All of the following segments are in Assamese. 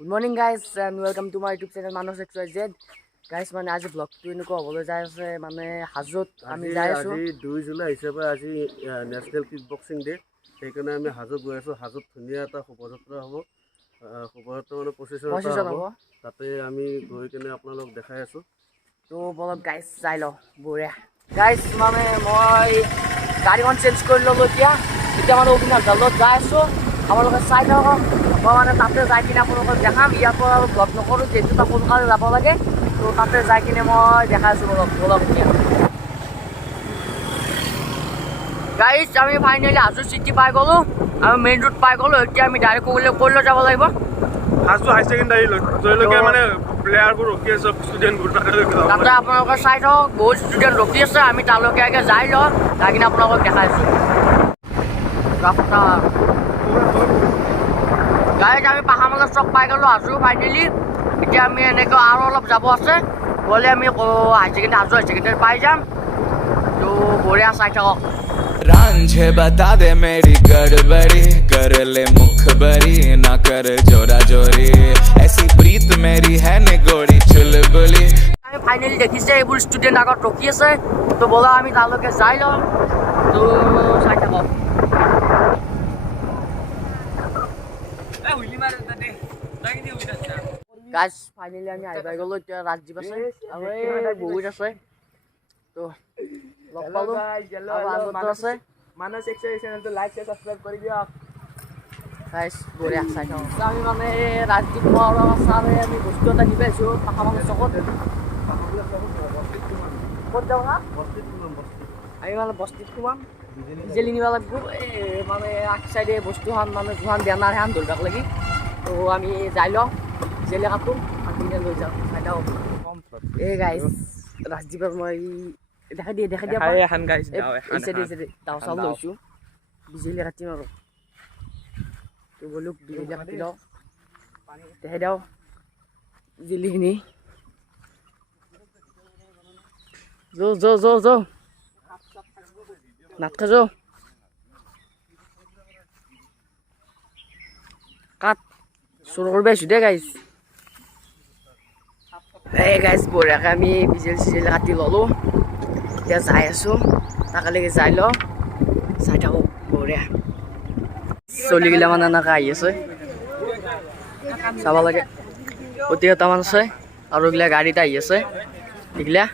Good morning guys and welcome to my YouTube channel Manos XYZ. Guys মানে আজি ব্লগটো এনেকুৱা হ'বলৈ যাই আছে মানে হাজোত আমি যাই আছো। আজি 2 জুলাই হিচাপে আজি নেশনেল কিক বক্সিং ডে। সেইকাৰণে আমি হাজোত গৈ আছো। হাজোত ধুনীয়া এটা শোভাযাত্ৰা হ'ব। শোভাযাত্ৰা মানে প্ৰচেছন হ'ব। তাতে আমি গৈ কিনে আপোনালোক দেখাই আছো। তো বলক গাইস যাই লও বঢ়িয়া। গাইস মানে মই গাড়ীখন চেঞ্জ কৰি ললো এতিয়া মানে অবিনাশ দালত যাই আছো। আপোনালোকে চাই থাকক মই মানে তাতে যাই কিনে আপোনালোকক দেখাম। ইয়াৰ পৰা আৰু ব্লগ নকৰোঁ যিহেতু তাত সোনকালে যাব লাগে। তো তাতে যাই কিনে মই দেখাই আছো বলক এতিয়া। গাইস আমি ফাইনেলি হাজো চিটি পাই গ'লো। আমি মেইন ৰোড পাই গ'লো। এতিয়া আমি ডাইৰেক্ট ক'লৈ যাব লাগিব? হাজো হাই ছেকেণ্ডাৰী য'লৈকে মানে প্লেয়াৰবোৰ ৰখি আছে ষ্টুডেণ্টবোৰ তাতে আপোনালোকে চাই থাকক বহুত ষ্টুডেণ্ট ৰখি আছে। আমি তালৈকে আগে যাই লওঁ যাই কিনে আপোনালোকক দেখাই আছো। গাইজ আমি পাহাৰমালা চব পাই গ'লো হাজো ফাইনেলি। এতিয়া আমি এনেকৈ আৰু অলপ যাব আছে। গ'লে আমি হাজো হাই ছেকেণ্ডাৰী পাই যাম। তো বঢ়িয়া চাই থাকক। रांझे बता दे मेरी गड़बड़ी कर ले मुखबरी ना कर जोरा जोरी ऐसी प्रीत मेरी है निगोड़ी चुलबुली। আমি ফাইনেলি দেখিছে এইবোৰ ষ্টুডেণ্ট আগত ৰখি আছে। তো ব'লা আমি তালৈকে যাই লওঁ। তো চাই থাকক। গাইজ ফাইনেলি আমি আহি পাই গ'লো। এতিয়া ৰাজীৱ আছে আৰু এই বহুত আছে। তো লগ পালোঁ আছে মানস এক্সাৰচাইজ চেনেলটো লাইক আৰু সাবস্ক্ৰাইব কৰি দিয়ক। গাইজ বঢ়িয়া চাই থাকক। আমি মানে ৰাজীৱ আৰু ছাৰে আমি বস্তু এটা নিব আহিছোঁ পাহাৰমালা চকত। ক'ত যাওঁ না আমি মানে বস্তিত সোমাম। বিজেলি নিব লাগিব। এই মানে আগ চাইডে বস্তুখন মানে যোহান বেনাৰ সেন ধৰিব লাগি। তো আমি যাই লওঁ বিজেলি কাটোঁ কাটি কিনে লৈ যাওঁ চাই থাকক। এই গাইজ ৰাজীৱক মই দেখাই দিয়া এখন গাইছ দাও চাউল লৈছোঁ বিজেলি কাটিম আৰু। তো গ'লো বিজেলি কাটি লওঁ দেখাই দিওঁ বিজেলিখিনি। যো নাটকা যো কাট চুৰ কৰিব আহিছোঁ দেই গাইজ। এই গাইজ বঢ়িয়াকৈ আমি বিজেলি কাটি ল'লোঁ। এতিয়া যাই আছোঁ তালৈকে যাই লওঁ চাই থাকোঁ বঢ়িয়া। চলিগিলা মানে এনেকৈ আহি আছে চাব লাগে। প্ৰতিকেইটামান আছে আৰু এইগিলা গাড়ীত আহি আছে এইগিলা।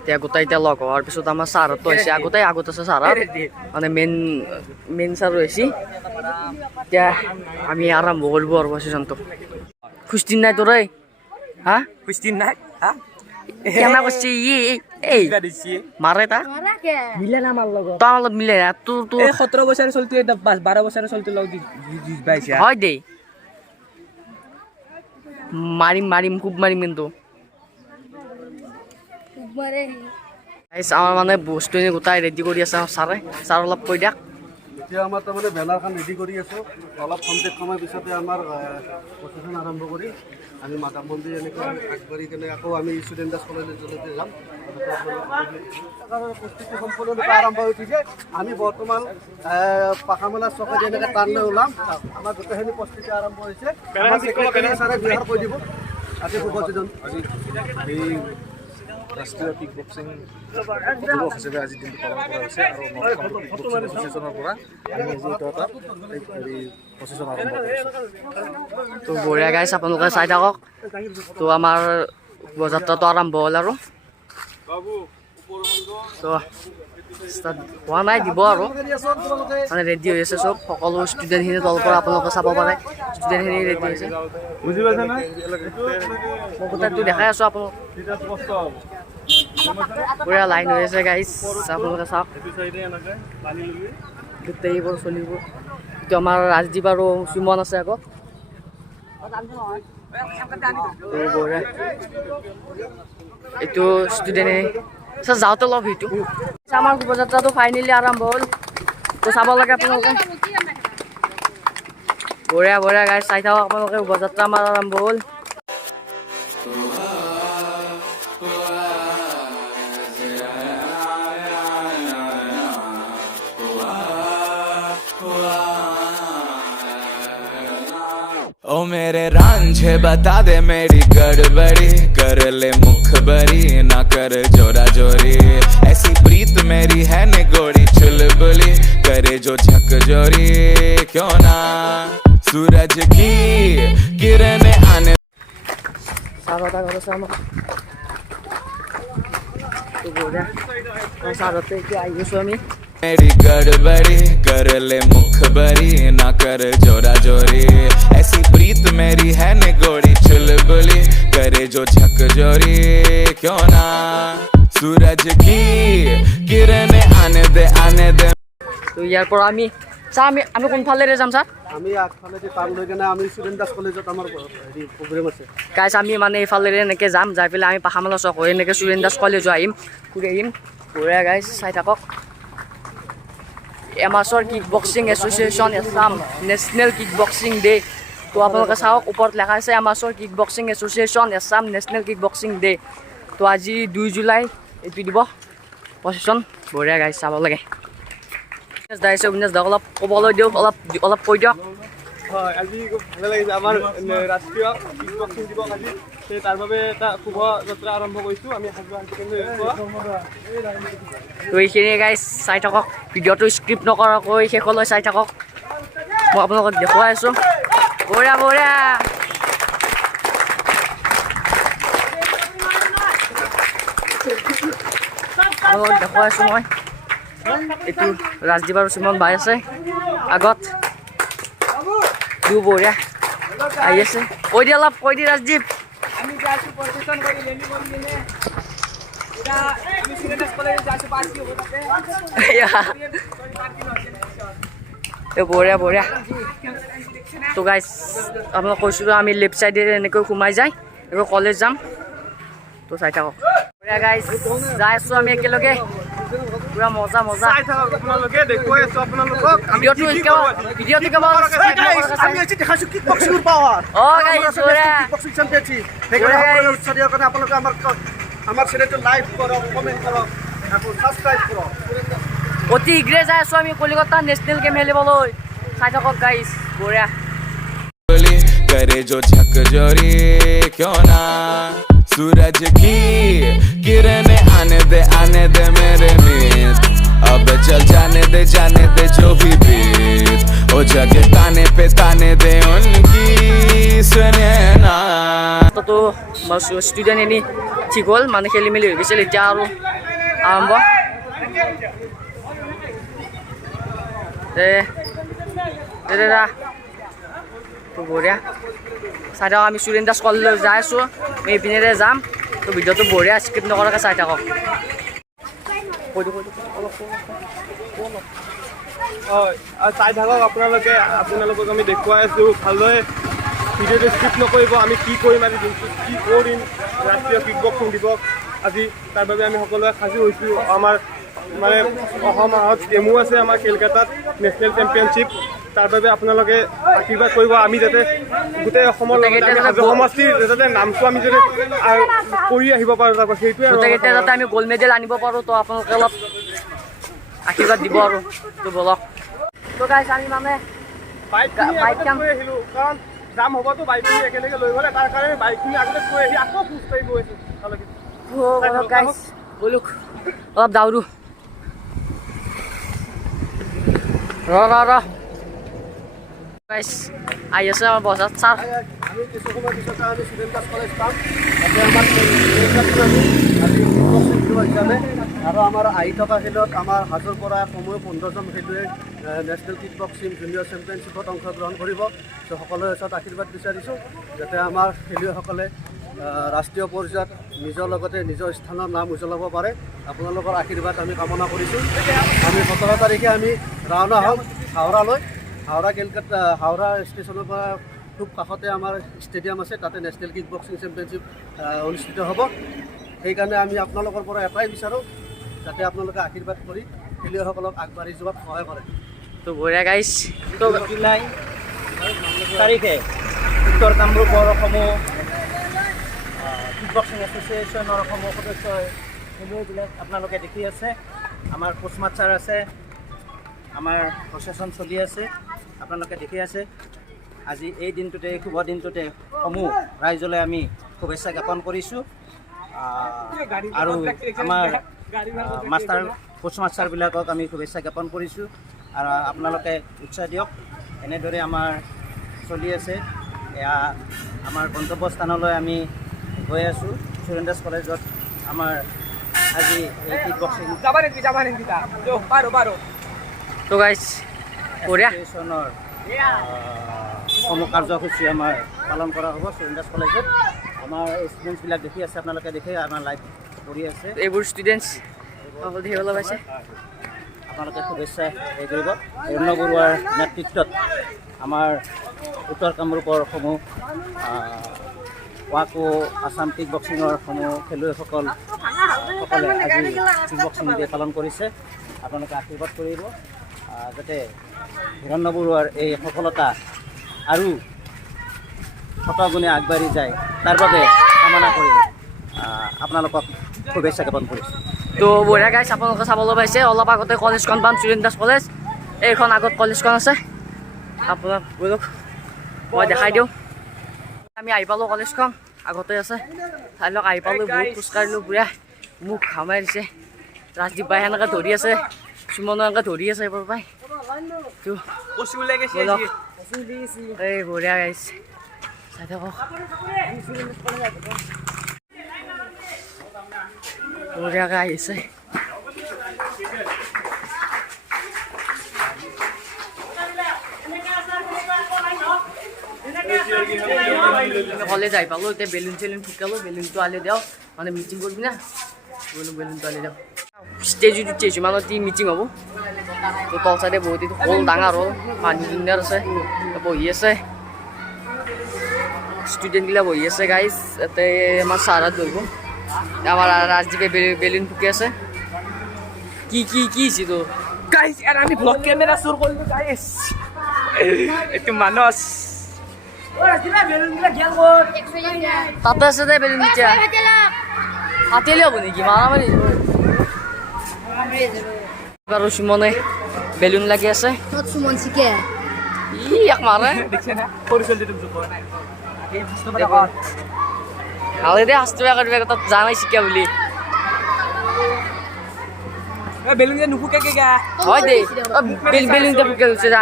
এতিয়া গোটেই এতিয়া লগ হোৱাৰ পিছত আমাৰ ছাৰতো হৈছে আগত আছে ছাৰত মানে মেইন ছাৰ হৈছে। এতিয়া আমি আৰম্ভ কৰিব আৰু প্ৰচেছনটো। খুস্তিন নাই তোৰ হা কুস্তিন নাই হা কেনে কৰিছে এই মাৰে তা মিলে না আমাৰ লগত তাৰ লগত মিলে তোৰ 17 বছৰৰ চলতি 12 বছৰৰ চলতি লগ পাইছে হয় দেই। মাৰিম খুব মাৰিম কিন্তু। আমাৰ মানে বস্তু গোটাই ৰেডি কৰি আছে ছাৰ অলপ কৈ দিয়ক। এতিয়া আমাৰ তাৰমানে বেনাৰখন ৰেডি কৰি আছোঁ। অলপ খন্তেক সময় পিছতে আমাৰ প্ৰচেছন আৰম্ভ কৰি আমি মাধৱ মন্দিৰ এনেকৈ আগবাঢ়ি কেনে আকৌ আমি ষ্টুডেণ্টাছ কলেজলৈকে যাম। প্ৰস্তুতি সম্পূৰ্ণৰূপে আৰম্ভ হৈ উঠিছে। আমি বৰ্তমান পাহাৰমালা চকত এনেকৈ টান লৈ ওলাম। আমাৰ গোটেইখিনি প্ৰস্তুতি আৰম্ভ হৈছে। ছাৰে বিহাৰ কৈ দিব আজি শুভযোজন এই ৰাষ্ট্ৰীয় কিক বক্সিং দিৱস হিচাপে আজি দিনটো পালন কৰা হৈছে আৰু প্ৰচেছনৰ পৰা আমি আজি এটা প্ৰচেছন আৰম্ভ কৰিছোঁ। তো বঢ়িয়া গাইছ আপোনালোকে চাই থাকক। তো আমাৰ শোভাযাত্ৰাটো আৰম্ভ হ'ল আৰু তো ষ্টাৰ্ট হোৱা নাই দিব আৰু মানে ৰেডি হৈ আছে চব সকলো ষ্টুডেণ্টখিনি তলৰ পৰা আপোনালোকে চাব পাৰে। ষ্টুডেণ্টখিনি ৰেডি হৈছে বুজি পাইছে না? মই গোটেইটো দেখাই আছোঁ আপোনালোক পুৰা লাইন হৈ আছে গাইছ আপোনালোকে চাওক গোটেইবোৰ চলিব। এইটো আমাৰ ৰাজদীপ আৰু সুমন আছে আকৌ। এইটো ষ্টুডেণ্টে যাওঁতে লগ সেইটো আমাৰ শোভাযাত্ৰাটো ফাইনেলি আৰম্ভ হ'ল। তো চাব লাগে আপোনালোকে বঢ়িয়া গাইছ চাই থাকক আপোনালোকে শোভাযাত্ৰা আমাৰ আৰম্ভ হ'ল। ओ मेरे रांझे बता दे मेरी गड़बड़ी कर ले मुखबरी ना कर जोरा जोरी ऐसी प्रीत मेरी है निगोड़ी चुलबुली करे जो झकझोरी क्यों ना सूरज की किरणें आने Sarota kalau sama. Tuh udah. Sarota itu ayu suami. मेरी गड़बड़ी कर ले मुखबरी ना कर जोरा जोरी ऐसी प्रीत मेरी है निगोड़ी चुलबुली करे जो झकझोरी क्यों ना सूरज की किरणें आने दे তো ইয়াৰ পৰা আমি আমি কোনফালেৰে যাম ছাৰ আমি আগফালে যে টান লৈ কেনে আমি ষ্টুডেণ্ট দাস কলেজত আমাৰ হেৰি প্ৰগ্ৰেম আছে গাইছ আমি মানে এইফালেৰে এনেকৈ যাম যাই পেলাই আমি পাখামালা চক হৈ এনেকৈ ষ্টুডেণ্ট দাস কলেজো আহিম ঘূৰি আহিম ঘূৰাই গাইছ চাই থাকক এমাছৰ kick boxing association Assam national kick boxing day তো আপোনালোকে চাওক ওপৰত লেখা আছে এমাছৰ kick boxing association Assam national kick boxing day তো আজি 2 জুলাই এইটো দিব পজিশ্যন বঢ়িয়া গাইছ চাব লাগে দাইছে উন্নছ দক অলপ ক'বলৈ দিয়ক অলপ কৈ দিয়ক হয় আজি খুব ভালে লাগিছে আমাৰ ৰাষ্ট্ৰীয় কিক বক্সিং দিৱস আজি সেই তাৰ বাবে এটা শুভ যাত্ৰা আৰম্ভ কৰিছোঁ আমি তো এইখিনিয়ে গাইছ চাই থাকক ভিডিঅ'টো স্ক্ৰিপ্ট নকৰাকৈ শেষলৈ চাই থাকক মই আপোনালোকক দেখুৱাই আছোঁ বঢ়িয়া বঢ়িয়া আপোনালোকক দেখুৱাই আছোঁ মই এইটো ৰাজদীপ আৰু সুমন ভাই আছে আগত দু বঢ়িয়া আহি আছে কৈ দি অলপ কৈ দি ৰাজদীপ বঢ়িয়া বঢ়িয়া তো গাইছ আপোনাক কৈছিলোঁ আমি লেফ্ট চাইডেৰে এনেকৈ সোমাই যায় এনেকৈ কলেজ যাম তো চাই থাকক বঢ়িয়া গাইছ যাই আছোঁ আমি একেলগে পুৰা মজা মজা আপোনালোকে দেখুৱাই আছোঁ আপোনালোকক ভিডিঅ'টো কেৱল আমি আজি দেখাইছোঁ কিক বক্সিঙৰ পাৱাৰ অঁ গাইছ বঢ়িয়া কিক বক্সিং চেম্পিয়নশ্বিপ সেইকাৰণে সকলোৱে উৎসাহ দিয়াৰ কাৰণে আপোনালোকে আমাৰ চেনেলটো লাইক কৰক কমেণ্ট কৰক আকৌ ছাবস্ক্ৰাইব কৰক অতি শীঘ্ৰে যাই আছোঁ আমি কলিকতা নেশ্যনেল গেম খেলিবলৈ চাই থাকক গাইছ বঢ়িয়া करे जो झकझोरी क्यों ना सूरज की किरणें आने दे मेरे मीत अब चल जाने दे जो भी बीत ओ जगह ताने दे उनकी सुने ना তো ষ্টুডেণ্ট এনে ঠিক হ'ল মানে খেলি মেলি হৈ গৈছিল এতিয়া আৰু আৰম্ভ দাদা তো বঢ়িয়া চাই থাকক আমি ষ্টুডেণ্ট দাস কলেজলৈ যাই আছোঁ আমি এইপিনেৰে যাম তো ভিডিঅ'টো বঢ়িয়া স্ক্ৰিপ্ট নকৰাকৈ চাই থাকক হয় আৰু চাই থাকক আপোনালোকক আমি দেখুৱাই আছোঁ ভালদৰে ভিডিঅ'টো স্কিপ নকৰিব আমি কি কৰিম আজি দিনটোত কি কৰিম ৰাষ্ট্ৰীয় কিক বক্সিং দিৱস আজি তাৰ বাবে আমি সকলোৱে সাজু হৈছোঁ আমাৰ মানে অহা মাহত গেমো আছে আমাৰ কলকাতাত নেশ্যনেল চেম্পিয়নশ্বিপ তাৰ বাবে আপোনালোকে আশীৰ্বাদ কৰিব আমি যাতে গোটেই অসমৰ লগতে আমি হাজো সমষ্টিৰ যাতে নামটো আমি যাতে কৰি আহিব পাৰোঁ তাৰ পৰা সেইটোৱে আৰু গোটেইকেইটা যাতে আমি গ'ল্ড মেডেল আনিব পাৰোঁ তো আপোনালোকে অলপ আশীৰ্বাদ দিব আৰু তো বলক তো গাইছ আমি মানে বাইকখন লৈ আহিলোঁ কাৰণ যাম হ'বতো বাইকখিনি একেলগে লৈ গ'লে তাৰ কাৰণে বাইকখিনি আগতে থৈ আহি আকৌ খোজকাঢ়ি গৈ আছোঁ তালৈকে গাইছ বলুক অলপ দাউৰো ৰ গাইছ আহি আছে আমাৰ বজাত ছাৰ আমি কিছু সময় পিছতে আমি ষ্টুডেণ্ট দাস কলেজ পাম তাতে আমাৰ আজি বক্সিং হিচাপে আৰু আমাৰ আহি থকা খেলত আমাৰ হাজোৰ পৰা কমেও 15জন খেলুৱৈ নেশ্যনেল কিক বক্সিং জুনিয়ৰ চেম্পিয়নশ্বিপত অংশগ্ৰহণ কৰিব ত' সকলোৰে ওচৰত আশীৰ্বাদ বিচাৰিছোঁ যাতে আমাৰ খেলুৱৈসকলে ৰাষ্ট্ৰীয় পৰ্যায়ত নিজৰ লগতে নিজৰ স্থানৰ নাম উজ্বলাব পাৰে আপোনালোকৰ আশীৰ্বাদ আমি কামনা কৰিছোঁ আমি 17 তাৰিখে আমি ৰাওনা হ'ম হাওৰালৈ হাওৰা ষ্টেচনৰ পৰা খুব কাষতে আমাৰ ষ্টেডিয়াম আছে তাতে নেশ্যনেল কিক বক্সিং চেম্পিয়নশ্বিপ অনুষ্ঠিত হ'ব সেইকাৰণে আমি আপোনালোকৰ পৰা এটাই বিচাৰোঁ যাতে আপোনালোকে আশীৰ্বাদ কৰি খেলুৱৈসকলক আগবাঢ়ি যোৱাত সহায় কৰে তো বঢ়িয়া গাইছ তো জুলাই তাৰিখে উত্তৰ কামৰূপৰ সমূহ কিক বক্সিং এছ'চিয়েশ্যনৰ সমূহ সদস্য খেলুৱৈবিলাক আপোনালোকে দেখি আছে আমাৰ কোচ মাষ্টাৰ আছে আমাৰ প্ৰচেছন চলি আছে আপোনালোকে দেখি আছে আজি এই দিনটোতে শুভ দিনটোতে সমূহ ৰাইজলৈ আমি শুভেচ্ছা জ্ঞাপন কৰিছোঁ আৰু আমাৰ মাষ্টাৰ কোচ মাষ্টাৰবিলাকক আমি শুভেচ্ছা জ্ঞাপন কৰিছোঁ আৰু আপোনালোকে উৎসাহ দিয়ক এনেদৰে আমাৰ চলি আছে এয়া আমাৰ গন্তব্যস্থানলৈ আমি গৈ আছোঁ চুৰেন্দ্ৰাছ কলেজত আমাৰ আজি এই কিক বক্সিং তো গাইজ বঢ়িয়া এছ'চিয়েশ্যনৰ সমূহ কাৰ্যসূচী আমাৰ পালন কৰা হ'ব চুৰেন্দ্ৰাছ কলেজত আমাৰ ষ্টুডেণ্টছবিলাক দেখি আছে আপোনালোকে দেখি আমাৰ লাইভ কৰি আছে এইবোৰ ষ্টুডেণ্টছ সকলো দেখিবলৈ পাইছে আপোনালোকে শুভেচ্ছা হেৰি কৰিব অৰুণ বৰুৱাৰ নেতৃত্বত আমাৰ উত্তৰ কামৰূপৰ সমূহ ৱাকো আছাম কিক বক্সিঙৰ সমূহ খেলুৱৈসকলে আজি কিক বক্সিং ডে পালন কৰিছে আপোনালোকে আশীৰ্বাদ কৰিব যাতে হিৰণ্য বৰুৱাৰ এই সফলতা আৰু শতগুণে আগবাঢ়ি যায় তাৰ বাবে কামনা কৰি আপোনালোকক শুভেচ্ছা জ্ঞাপন কৰিছোঁ তো বঢ়িয়া গাইছ আপোনালোকে চাবলৈ পাইছে অলপ আগতে কলেজখন পাম চুৰেন্দ্ৰাছ কলেজ এইখন আগত কলেজখন আছে আপোনাক বলক মই দেখাই দিওঁ আমি আহি পালোঁ কলেজখন আগতে আছে চাই লওক আহি পালোঁ বহুত খোজকাঢ়িলোঁ পুৰা মোক ঘামাই দিছে ৰাজদীপ বাই সেনেকৈ ধৰি আছে সুমনো এনেকৈ ধৰি আছে এইবোৰ পাই এই বঢ়িয়া গাইছ চাই থাকক বঢ়িয়াকৈ আহিছে কলেজ আহি পালোঁ এতিয়া বেলুন চেলুন শিকালোঁ বেলুনটো আনি দিয়ক মানে মিটিং কৰিবি না বোলো বেলুনটো আনি দিয়ক ষ্টেজত উঠিছোঁ মানে মিটিং হ'ব তো তল চাইডে বহুত হ'ল ডাঙৰ হ'ল মানুহ জুনিয়ৰ আছে বহি আছে ষ্টুডেণ্টবিলাক বহি আছে গাইজ ইয়াতে আমাৰ ছাৰহঁত বহিব আমাৰ ৰাজদীপে বেলুন ফুকি আছে কি হৈছে তো গাইজ আৰু আমি ব্লগ কেমেৰা চুৰ কৰিলোঁ গাইজ এইটো মানস তাতে আছে দে বেলুন এতিয়া কাটিলে হ'ব নেকি মাৰামাৰি বাৰু সুমনে বেলুন লাগি আছে ই এক মাৰে ভালে দে শাস্তি তাত জানাই শিকা বুলি বেলুন যে নুফুকে গা হয় দে বেলুন যে ফুকে গৈছে যা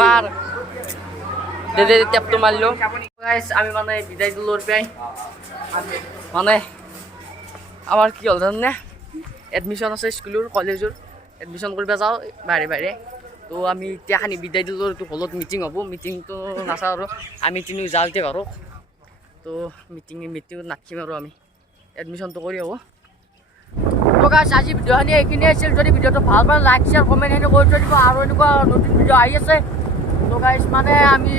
মাৰ দে টেপটো মাৰিলোঁ আমি মানে বিদায় দিলোঁ পাই মানে আমাৰ কি হ'ল জানে এডমিশ্যন আছে স্কুলৰ কলেজৰ এডমিশ্যন কৰিব যাওঁ বাহিৰে তো আমি এতিয়া খানি বিদায় দিলোঁ এইটো হলত মিটিং হ'ব মিটিংটো নাচাওঁ আৰু আমি তিনি যাওঁ এতিয়া ঘৰত তো মিটিঙত নাথাকিম আৰু আমি এডমিশ্যনটো কৰি হ'ব তো গাইছ আজি ভিডিঅ'খিনি এইখিনি আছিল যদি ভিডিঅ'টো ভাল পালে লাইক শ্বেয়াৰ কমেণ্ট সেনে কৰি থৈ দিব আৰু এনেকুৱা নতুন ভিডিঅ' আহি আছে তো গাইছ মানে আমি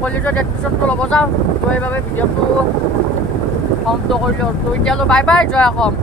কলেজত এডমিশ্যনটো ল'ব যাওঁ তো সেইবাবে ভিডিঅ'টো সমাপ্ত কৰিলোঁ তো এতিয়ালৈ বাই বাই জয় অসম।